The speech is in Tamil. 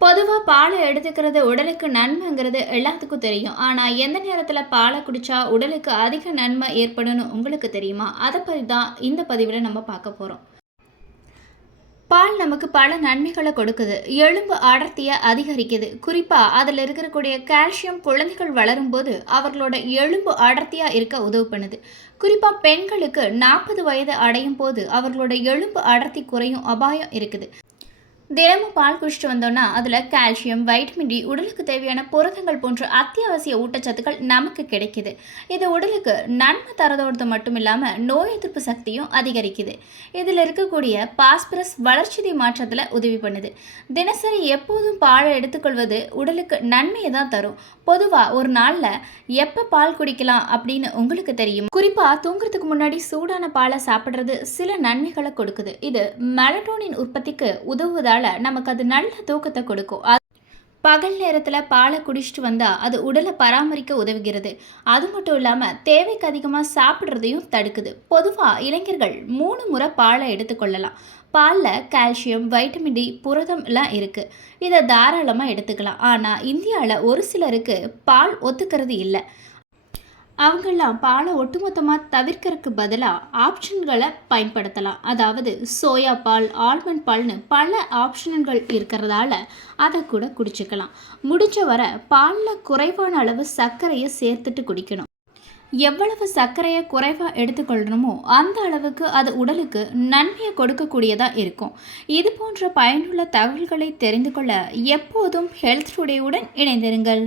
பொதுவா பாலை எடுத்துக்கிறது உடலுக்கு நன்மைங்கிறது எல்லாத்துக்கும் தெரியும். ஆனா, எந்த நேரத்தில பால குடிச்சா உடலுக்கு அதிக நன்மை ஏற்படும்னு உங்களுக்கு தெரியுமா? அத பத்தி தான் இந்த பதிவில நம்ம பார்க்க போறோம். பால் நமக்கு பல நன்மைகள கொடுக்குது. எலும்பு அடர்த்திய அதிகரிக்குது. குறிப்பா அதில இருக்கக்கூடிய கால்சியம் குழந்தைகள் வளரும்போது அவர்களோட எலும்பு அடர்த்தியா இருக்க உதவு பண்ணுது. குறிப்பா பெண்களுக்கு 40 வயது அடையும் போது அவர்களோட எலும்பு அடர்த்தி குறையும் அபாயம் இருக்குது. தினமும் பால் குடிச்சிட்டு வந்தோம்னா அதில் கால்சியம், வைட்டமின் டி, உடலுக்கு தேவையான புரதங்கள் போன்ற அத்தியாவசிய ஊட்டச்சத்துக்கள் நமக்கு கிடைக்குது. இது உடலுக்கு நன்மை தரதோடு மட்டும் இல்லாமல் நோய் எதிர்ப்பு சக்தியும் அதிகரிக்குது. இதில் இருக்கக்கூடிய பாஸ்பரஸ் வளர்ச்சிதை மாற்றத்தில் உதவி பண்ணுது. தினசரி எப்போதும் பாலை எடுத்துக்கொள்வது உடலுக்கு நன்மையை தான் தரும். பொதுவாக ஒரு நாளில் எப்போ பால் குடிக்கலாம் அப்படின்னு உங்களுக்கு தெரியும். குறிப்பாக தூங்குறதுக்கு முன்னாடி சூடான பாலை சாப்பிட்றது சில நன்மைகளை கொடுக்குது. இது மெலட்டோனின் உற்பத்திக்கு உதவுவதால் நமக்கு அது நல்ல தூக்கத்தை கொடுக்கும். பகல் நேரத்தில் பாலை குடிச்சிட்டு வந்தால் அது உடலை பராமரிக்க உதவுகிறது. அது மட்டும் இல்லாமல் தேவைக்கு அதிகமாக சாப்பிட்றதையும் தடுக்குது. பொதுவாக இளைஞர்கள் 3 முறை பாலை எடுத்துக்கொள்ளலாம். பாலில் கால்சியம், வைட்டமின் டி, புரதம் எல்லாம் இருக்குது. இதை தாராளமாக எடுத்துக்கலாம். ஆனால் இந்தியாவில் ஒரு சிலருக்கு பால் ஒத்துக்கிறது இல்லை. அவங்கெல்லாம் பாலை ஒட்டுமொத்தமாக தவிர்க்கறதுக்கு பதிலாக ஆப்ஷன்களை பயன்படுத்தலாம். அதாவது சோயா பால், ஆல்மண்ட் பால்னு பல ஆப்ஷன்கள் இருக்கிறதால அதை கூட குடிச்சுக்கலாம். முடிஞ்ச வர பாலில் குறைவான அளவு சர்க்கரையை சேர்த்துட்டு குடிக்கணும். எவ்வளவு சர்க்கரையை குறைவாக எடுத்துக்கொள்கிறோமோ அந்த அளவுக்கு அது உடலுக்கு நன்மையை கொடுக்கக்கூடியதாக இருக்கும். இது போன்ற பயனுள்ள தகவல்களை தெரிந்து கொள்ள எப்போதும் ஹெல்த் டுடேவுடன் இணைந்திருங்கள்.